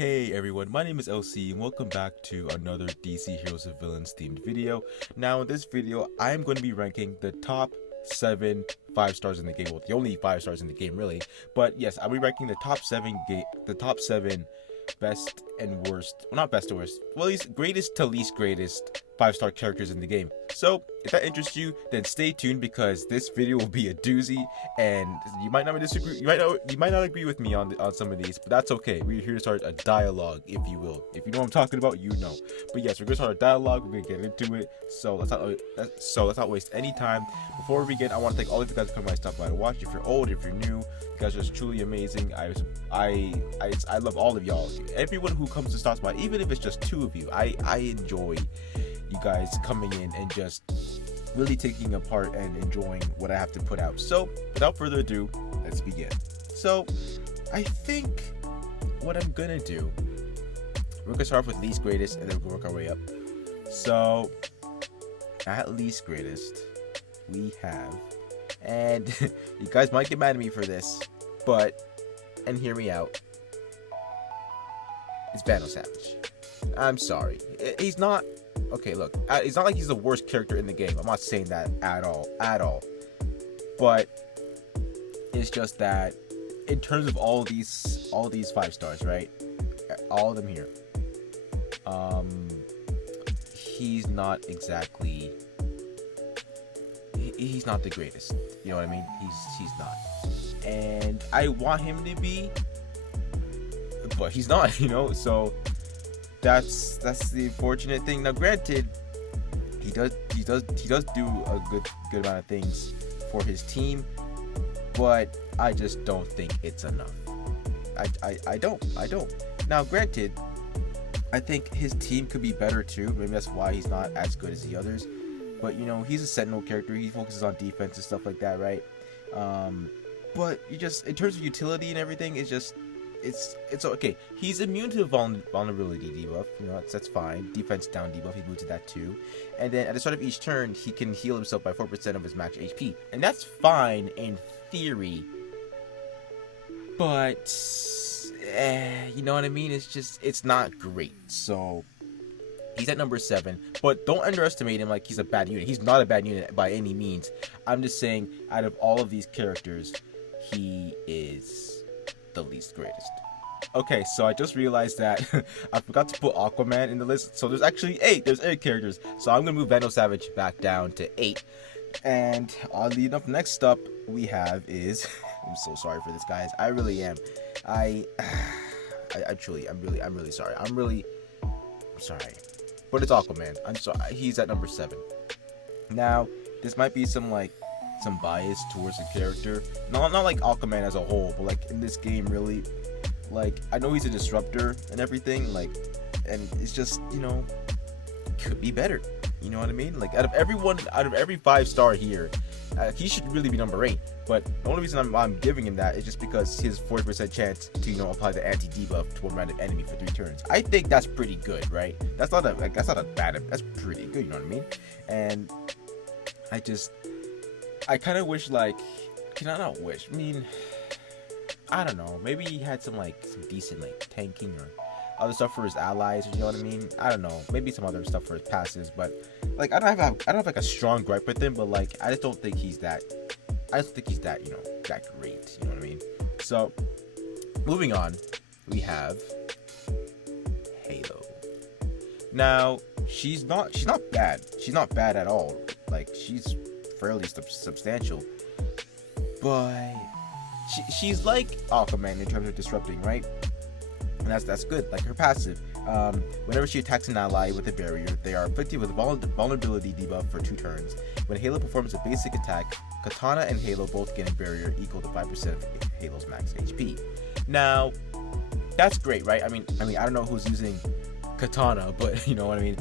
Hey everyone, my name is LC and welcome back to another DC Heroes and Villains themed video. Now in this video, I am going to be ranking the top 7 5 stars in the game. Well, the only 5 stars in the game really. But yes, I'll be ranking the top 7 best and worst, well not best or worst, well at least greatest to least greatest 5-star characters in the game. So if that interests you, then stay tuned because this video will be a doozy, and you might not disagree, you might not agree with me on some of these, but that's okay. We're here to start a dialogue, if you will. If you know what I'm talking about, you know. But yes, we're gonna start a dialogue. We're gonna get into it. So let's not waste any time. Before we begin, I want to thank all of you guys for coming by stop by to watch. If you're old, if you're new, you guys are just truly amazing. I love all of y'all. Everyone who comes to stop by, even if it's just 2 of you, I enjoy you guys coming in and just really taking a part and enjoying what I have to put out. So without further ado, let's begin. So I think what I'm gonna do, we're gonna start off with least greatest and then we're gonna work our way up. So at least greatest we have, and you guys might get mad at me for this, but, and hear me out, it's Vandal Savage. I'm sorry, he's not okay. Look, it's not like he's the worst character in the game. I'm not saying that at all. But it's just that in terms of all these 5 stars, right? All of them here. He's not exactly. He's not the greatest. You know what I mean? He's not. And I want him to be, but he's not. You know, so. That's the unfortunate thing. Now, granted, he does do a good amount of things for his team, but I just don't think it's enough. I don't. Now, granted, I think his team could be better too. Maybe that's why he's not as good as the others. But you know, he's a Sentinel character. He focuses on defense and stuff like that, right? But you just, in terms of utility and everything, it's okay. He's immune to vulnerability debuff. You know, that's fine. Defense down debuff, he's immune to that too. And then at the start of each turn, he can heal himself by 4% of his max HP. And that's fine in theory. But, you know what I mean? It's not great. So, he's at number 7. But don't underestimate him like he's a bad unit. He's not a bad unit by any means. I'm just saying, out of all of these characters, he is the least greatest. Okay, so I just realized that I forgot to put Aquaman in the list. So there's actually 8. There's 8 characters. So I'm gonna move Vandal Savage back down to 8. And oddly enough, next up we have is I'm so sorry for this, guys. I really am. I'm really sorry. I'm sorry. But it's Aquaman. I'm sorry. He's at number 7. Now, this might be some bias towards the character. Not like Aquaman as a whole, but like in this game, really. Like, I know he's a disruptor and everything, like, and it's just, you know, could be better. You know what I mean? Like, out of every 5-star here, he should really be number 8. But the only reason I'm giving him that is just because his 40% chance to, you know, apply the anti-debuff to a random enemy for 3 turns. I think that's pretty good, right? That's not a bad. That's pretty good. You know what I mean? And I kind of wish, like, I mean, I don't know. Maybe he had some decent, tanking or other stuff for his allies, you know what I mean? I don't know. Maybe some other stuff for his passes, but, like, I don't have like a strong gripe with him, but, like, I just don't think he's that, you know, that great, you know what I mean? So, moving on, we have Halo. Now, she's not bad. She's not bad at all. Like, she's fairly substantial, but she's like Aquaman in terms of disrupting, right? And that's good. Like her passive, whenever she attacks an ally with a barrier, they are afflicted with vulnerability debuff for 2 turns. When Halo performs a basic attack, Katana and Halo both gain a barrier equal to 5% of Halo's max HP. Now, that's great, right? I mean, I don't know who's using Katana, but you know what I mean.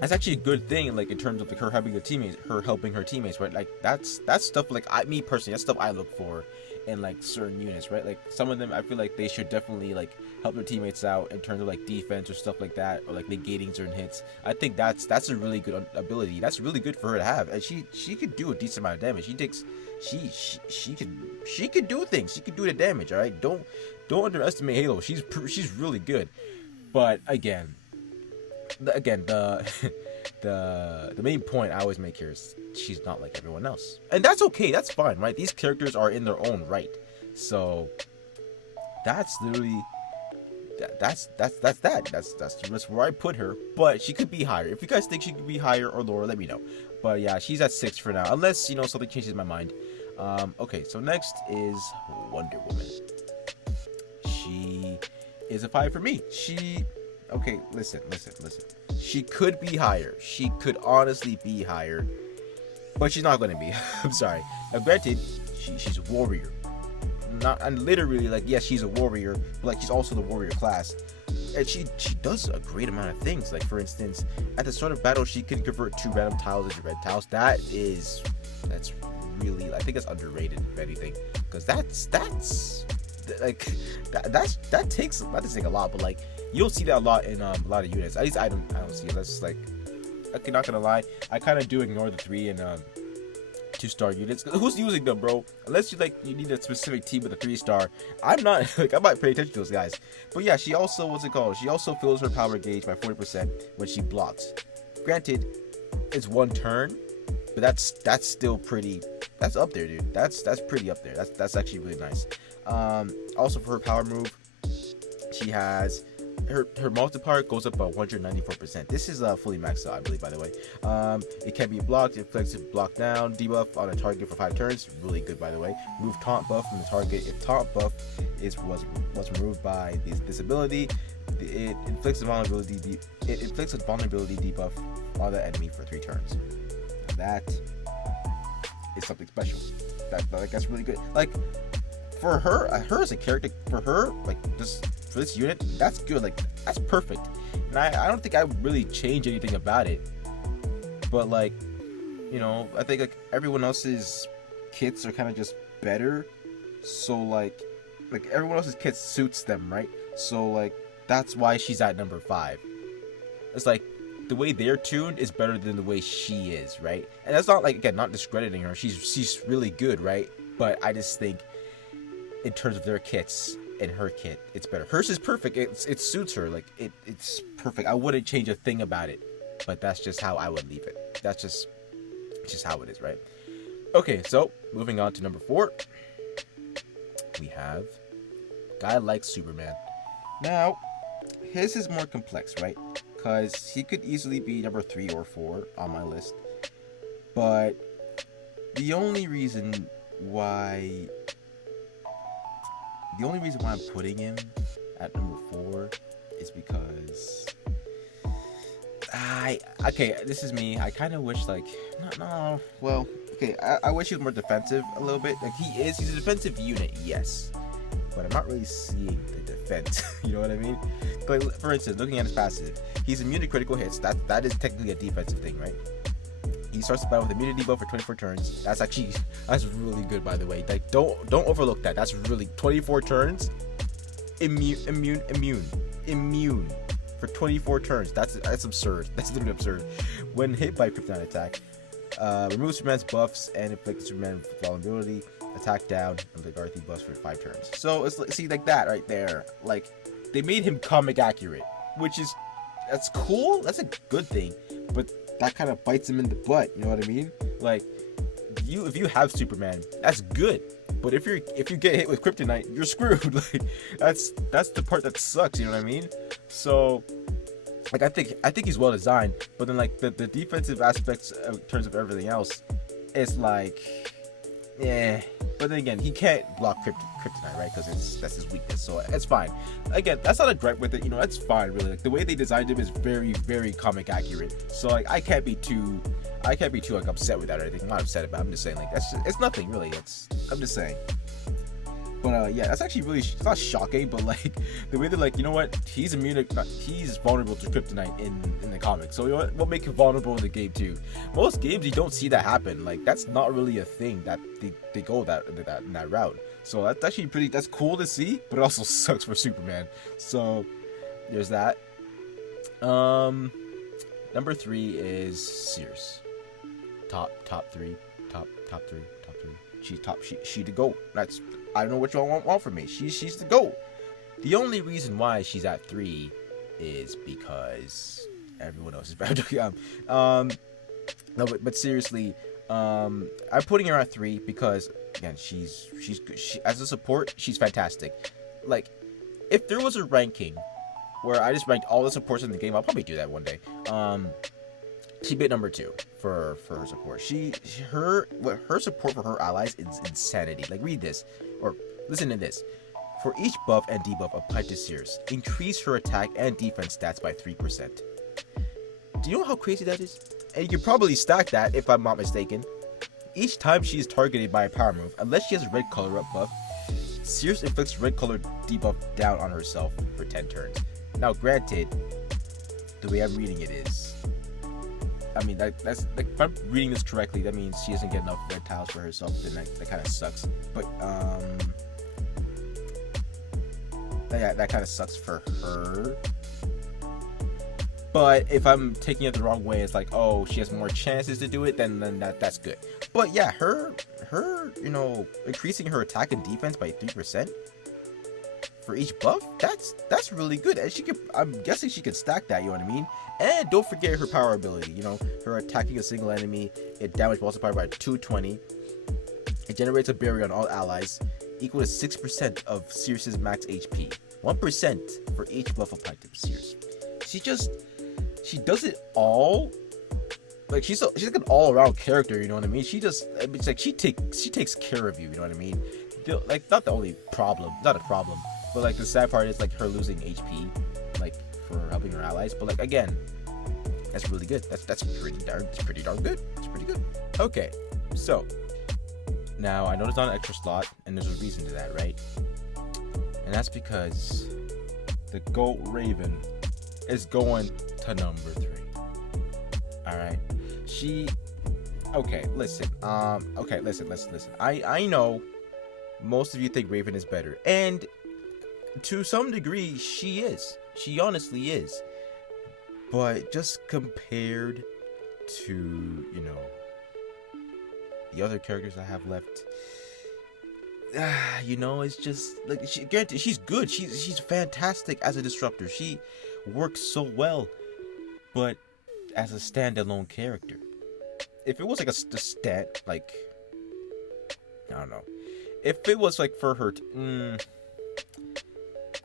That's actually a good thing, like in terms of like her helping her teammates, right? Like that's stuff like me personally, that's stuff I look for in like certain units, right? Like some of them, I feel like they should definitely like help their teammates out in terms of like defense or stuff like that, or like negating certain hits. I think that's a really good ability. That's really good for her to have, and she could do a decent amount of damage. She could do things. She could do the damage. All right, don't don't underestimate Halo. She's really good. But again, the the main point I always make here is she's not like everyone else, and that's okay. That's fine, right? These characters are in their own right. So that's literally that's where I put her. But she could be higher. If you guys think she could be higher or lower, let me know. But yeah, she's at 6 for now, unless something changes my mind. Okay, so next is Wonder Woman. She is a 5 for me. Okay, listen. She could be higher. She could honestly be higher, but she's not gonna be. I'm sorry. Now, granted, she's a warrior. And literally, like, yes, she's a warrior, but like she's also the warrior class, and she does a great amount of things. Like, for instance, at the start of battle, she can convert 2 random tiles into red tiles. That's really, I think it's underrated, if anything, because that takes, not to say a lot, but like you don't see that a lot in a lot of units. At least I don't see it. That's just like, okay, not gonna lie, I kind of do ignore the 3 and 2-star units. Who's using them, bro? Unless you need a specific team with a 3-star. I'm not like, I'm not paying attention to those guys. But yeah, she also, she also fills her power gauge by 40% when she blocks. Granted, it's 1 turn, but that's still pretty. That's up there, dude. That's pretty up there. That's actually really nice. Also for her power move, she has her multiplier goes up by 194%. This is fully maxed out, I believe, by the way. It can be blocked, inflicts block down, debuff on a target for 5 turns. Really good, by the way. Remove taunt buff from the target. If taunt buff was removed by this ability, it inflicts a vulnerability debuff on the enemy for 3 turns. That is something special. That's really good. Like, for her as a character, for this unit, that's good. Like, that's perfect. And I don't think I would really change anything about it. But like, I think like everyone else's kits are kind of just better. So like everyone else's kit suits them, right? So like that's why she's at number 5. It's like the way they're tuned is better than the way she is, right? And that's not like, again, not discrediting her. She's really good, right? But I just think in terms of their kits and her kit, it's better. Hers is perfect. It suits her. Like it's perfect. I wouldn't change a thing about it. But that's just how I would leave it. That's just how it is, right? Okay, so moving on to number 4, we have guy like Superman. Now, his is more complex, right? Because he could easily be number 3 or 4 on my list. But the only reason why I'm putting him at number 4 is because this is me. I kind of wish, like, I wish he was more defensive a little bit. Like, he's a defensive unit, yes, but I'm not really seeing the defense. You know what I mean? Like, for instance, looking at his passive, he's immune to critical hits. That is technically a defensive thing, right? He starts the battle with immunity buff for 24 turns. That's really good, by the way. Like, don't overlook that. That's really 24 turns. Immune for 24 turns. That's absurd. That's literally absurd. When hit by kryptonite attack, remove Superman's buffs and inflict Superman with vulnerability. Attack down and the Garthy buffs for 5 turns. So it's like, see, like that right there. Like, they made him comic accurate, that's cool. That's a good thing, but that kind of bites him in the butt. You know what I mean? Like, if you have Superman, that's good. But if you get hit with kryptonite, you're screwed. Like, that's the part that sucks. You know what I mean? So, like, I think he's well designed. But then, like, the defensive aspects in terms of everything else, it's like, yeah. But then again, he can't block kryptonite, right? Because that's his weakness. So it's fine. Again, that's not a gripe with it. That's fine, really. Like, the way they designed him is very, very comic accurate. So like, I can't be too like upset with that or anything. I'm not upset about it. I'm just saying, like, it's nothing really. I'm just saying. But yeah, that's actually really, it's not shocking, but like the way they're like, you know what, he's vulnerable to kryptonite in the comics, so you know what, we'll make him vulnerable in the game too. Most games you don't see that happen. Like, that's not really a thing that they go in that route. So that's actually that's cool to see, but it also sucks for Superman. So there's that. Number 3 is Sears. Top three. She the GOAT. I don't know what y'all want from me. She's the GOAT. The only reason why she's at 3 is because everyone else is bad. No, but seriously, I'm putting her at 3 because again, she's good. As a support, she's fantastic. Like, if there was a ranking where I just ranked all the supports in the game, I'll probably do that one day. She'd be at number 2 for her support. Her support for her allies is insanity. Like, read this or listen to this. For each buff and debuff applied to Sears, increase her attack and defense stats by 3%. Do you know how crazy that is? And you can probably stack that, if I'm not mistaken. Each time she is targeted by a power move, unless she has a red color up buff, Sears inflicts red color debuff down on herself for 10 turns. Now, granted, the way I'm reading it is, I mean, that's like, if I'm reading this correctly, that means she doesn't get enough red tiles for herself. Then that kind of sucks. But that kind of sucks for her. But if I'm taking it the wrong way, it's like, oh, she has more chances to do it, then that's good. But yeah, her increasing her attack and defense by 3% for each buff, that's really good. And I'm guessing she can stack that, you know what I mean? And don't forget her power ability, her attacking a single enemy, it damage multiplied by 220. It generates a barrier on all allies, equal to 6% of Sears' max HP. 1% for each buff applied to Sears. She does it all. Like, she's like an all-around character, you know what I mean? It's like she takes care of you, you know what I mean? Like, not a problem, but like the sad part is like her losing HP, like, for helping her allies. But like, again, that's really good. That's pretty darn good. It's pretty good. Okay, so now I know there's not an extra slot, and there's a reason to that, right? And that's because the GOAT Raven is going to number 3. All right, listen. I know most of you think Raven is better, and to some degree she is. She honestly is. But just compared to, the other characters I have left, it's just like, she's good. She's fantastic as a disruptor. She works so well, but as a standalone character, if it was like a stat, like, I don't know, if it was like for her,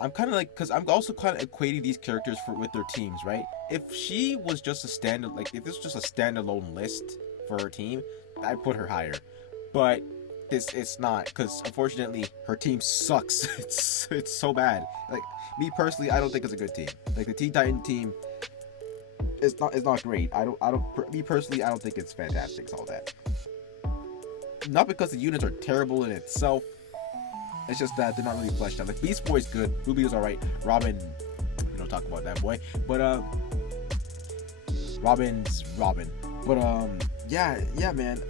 I'm kind of like, because I'm also kind of equating these characters with their teams, right? If she was just if this was just a standalone list for her team, I'd put her higher. But it's not, because unfortunately her team sucks. It's so bad. Like, me personally, I don't think it's a good team. Like, the Teen Titan team, it's not great. Me personally, I don't think it's fantastic. It's all that. Not because the units are terrible in itself. It's just that they're not really fleshed out. Like, Beast Boy's good, Ruby is alright, Robin, we don't talk about that boy. But Robin's Robin. But yeah, man.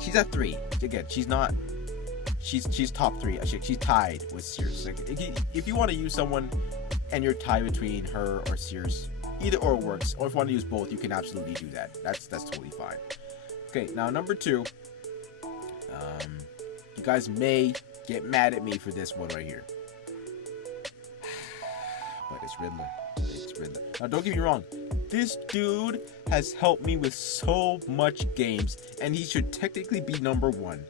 She's at 3. Again, she's not. She's top 3. She's tied with Sears. Like, if you want to use someone and you're tied between her or Sears, either or works. Or if you want to use both, you can absolutely do that. That's totally fine. Okay, now number 2. You guys may get mad at me for this one right here, but it's Riddler. It's Riddler. Now, don't get me wrong. This dude has helped me with so much games, and he should technically be number 1,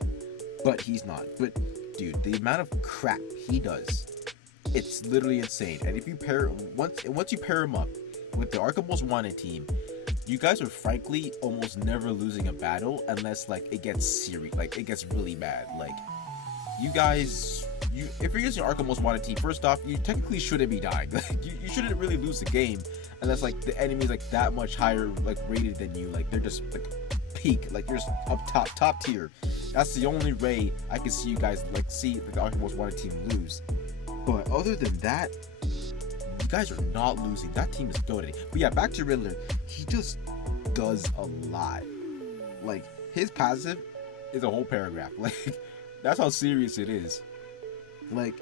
but he's not. But dude, the amount of crap he does, it's literally insane. And if you once you pair him up with the Arkham Most Wanted team, you guys are frankly almost never losing a battle unless, like, it gets serious, like, it gets really bad. Like, you guys, if you're using Arkham Most Wanted team, first off, you technically shouldn't be dying. Like, you shouldn't really lose the game unless, like, the enemy's like that much higher, like, rated than you. Like, they're just like peak, like, you're just up top tier. That's the only way I can see you guys, like, see the Arkham Most Wanted team lose. But other than that, you guys are not losing. That team is dominating. But yeah, back to Riddler. He just does a lot. Like, his passive is a whole paragraph. Like, that's how serious it is. Like,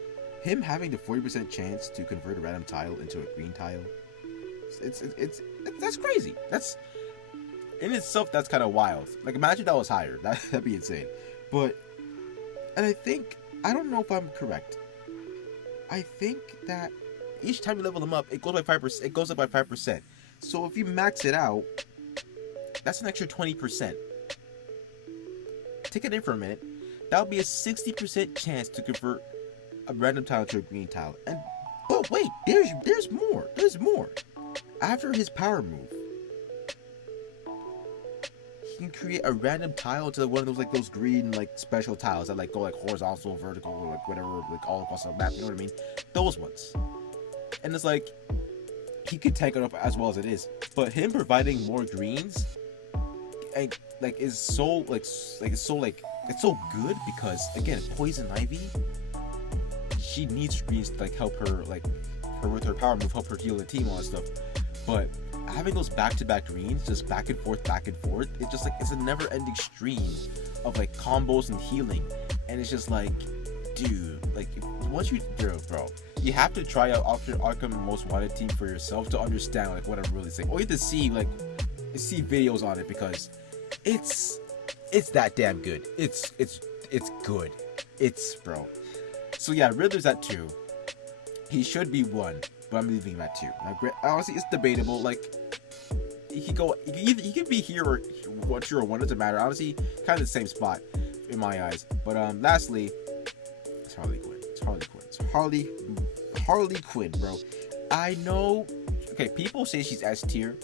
him having the 40% chance to convert a random tile into a green tile, that's crazy. That's in itself, that's kind of wild. Like, imagine that was higher. That'd be insane. But And I don't know if I'm correct. I think that each time you level them up, it goes by 5%. It goes up by 5%. So if you max it out, that's an extra 20%. Take it in for a minute. That would be a 60% chance to convert a random tile to a green tile. But wait, there's more. There's more. After his power move, he can create a random tile into one of those those green special tiles that go horizontal, vertical, or whatever, all across the map. You know what I mean? Those ones. And it's he could tank it up as well as it is. But him providing more greens, and is so it's so good because again, Poison Ivy, she needs greens to help her her with her power move, help her heal the team, all that stuff. But having those back-to-back greens, just back and forth, it's just it's a never-ending stream of combos and healing, and it's just dude, once you do, bro, you have to try out Arkham Most Wanted team for yourself to understand what I'm really saying, or you have to see videos on it because it's that damn good. It's good. Bro. So yeah, Riddler's at 2. He should be 1, but I'm leaving him at 2. Now, honestly, it's debatable. He could be here or 2 or 1. Doesn't matter. Honestly, kind of the same spot in my eyes. But lastly, it's Harley Quinn. It's Harley Quinn, bro. I know. Okay, people say she's S tier,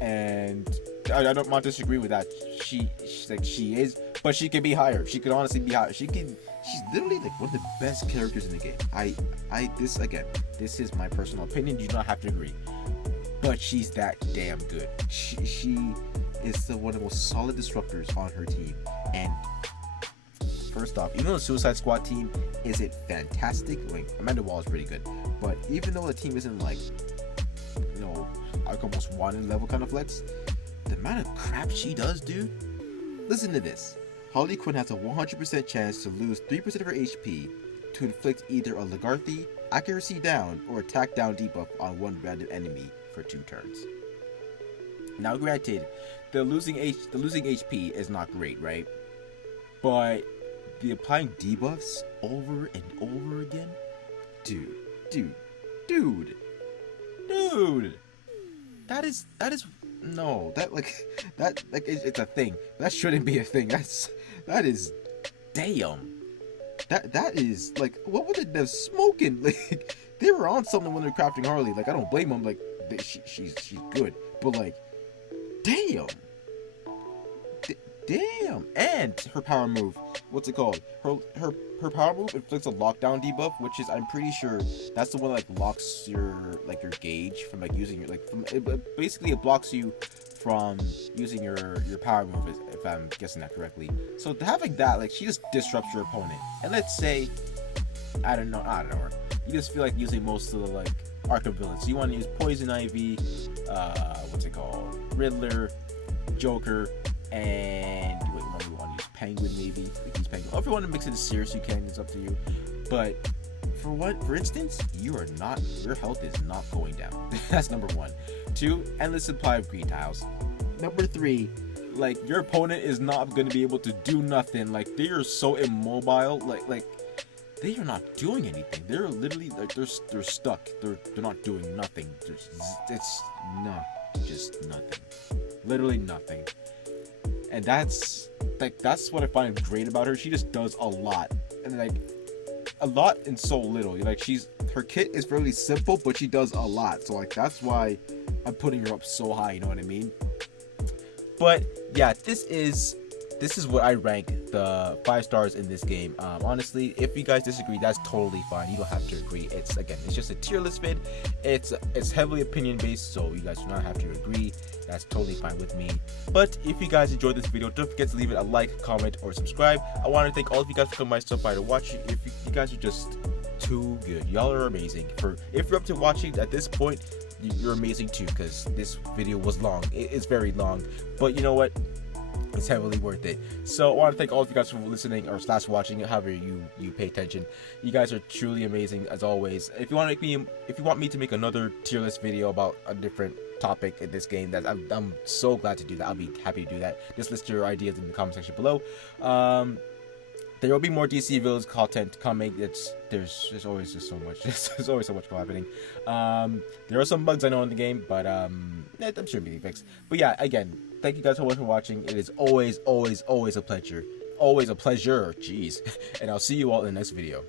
and I don't want to disagree with that. She is, but she can be higher. She could honestly be higher. She's literally one of the best characters in the game. This is my personal opinion. You do not have to agree, but she's that damn good. She is one of the most solid disruptors on her team. And first off, even though the Suicide Squad team isn't fantastic, Amanda Waller is pretty good, but even though the team isn't almost wanted level kind of flex, the amount of crap she does, dude. Listen to this. Harley Quinn has a 100% chance to lose 3% of her HP to inflict either a Lagarthe, accuracy down, or attack down debuff on one random enemy for 2 turns. Now granted, the losing HP is not great, right? But the applying debuffs over and over again, dude, that is no, it's a thing. That shouldn't be a thing. That is damn. That is what were they smoking? They were on something when they're crafting Harley. I don't blame them. She's good, but damn. Damn. And her power move, what's it called? Her power move inflicts a lockdown debuff, which is, I'm pretty sure that's the one that locks your your gauge from using your basically it blocks you from using your power move, if I'm guessing that correctly. So having that, she just disrupts your opponent. And let's say I don't know, you just feel using most of the Arkham villains. So you want to use Poison Ivy, what's it called? Riddler, Joker, and wait, you want to use Penguin maybe? Use Penguin. If you want to mix it serious, you can. It's up to you. But for instance, your health is not going down. That's number 1. 2, endless supply of green tiles. Number 3, your opponent is not going to be able to do nothing. They are so immobile. They are not doing anything. They're literally they're stuck. They're not doing nothing. It's not just nothing. Literally nothing. And that's what I find great about her. She just does a lot, and a lot in so little. Her kit is fairly simple, but she does a lot. So that's why I'm putting her up so high. You know what I mean? But yeah, this is what I rank the 5 stars in this game. Honestly, if you guys disagree, that's totally fine. You don't have to agree. It's just a tier list vid. It's heavily opinion based, so you guys do not have to agree. That's totally fine with me. But if you guys enjoyed this video, don't forget to leave it a like, comment, or subscribe. I want to thank all of you guys for coming by so far to watch. If you guys are just too good, y'all are amazing. If you're up to watching at this point, you're amazing too, because this video was long. It's very long, but you know what? It's heavily worth it. So I want to thank all of you guys for listening or / watching, however you pay attention. You guys are truly amazing as always. If you want me to make another tier list video about a different topic in this game, that I'm so glad to do that. I'll be happy to do that. Just list your ideas in the comment section below. There will be more DC Villains content coming. There's always just so much. There's always so much happening. There are some bugs I know in the game, but I'm sure it'll be fixed. But yeah, again, thank you guys so much for watching. It is always a pleasure. Always a pleasure. Jeez. And I'll see you all in the next video.